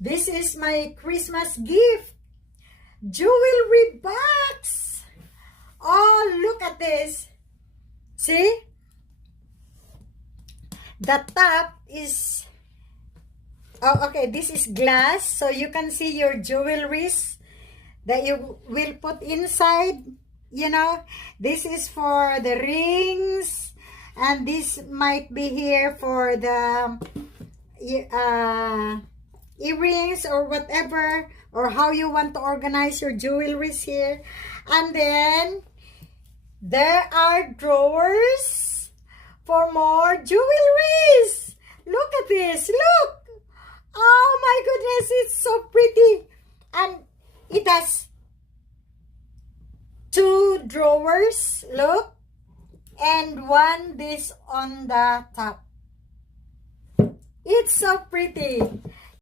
This is my Christmas gift. Jewelry box. Oh, look at this. See? The top is... Oh, okay. This is glass. So you can see your jewelries that you will put inside. You know, this is for the rings. And this might be here for the earrings or whatever, or how you want to organize your jewelries here. And then there are drawers for more jewelries. Look at this. Look. Oh my goodness, it's so pretty. And it has 2 drawers. Look. And one this on the top. It's so pretty.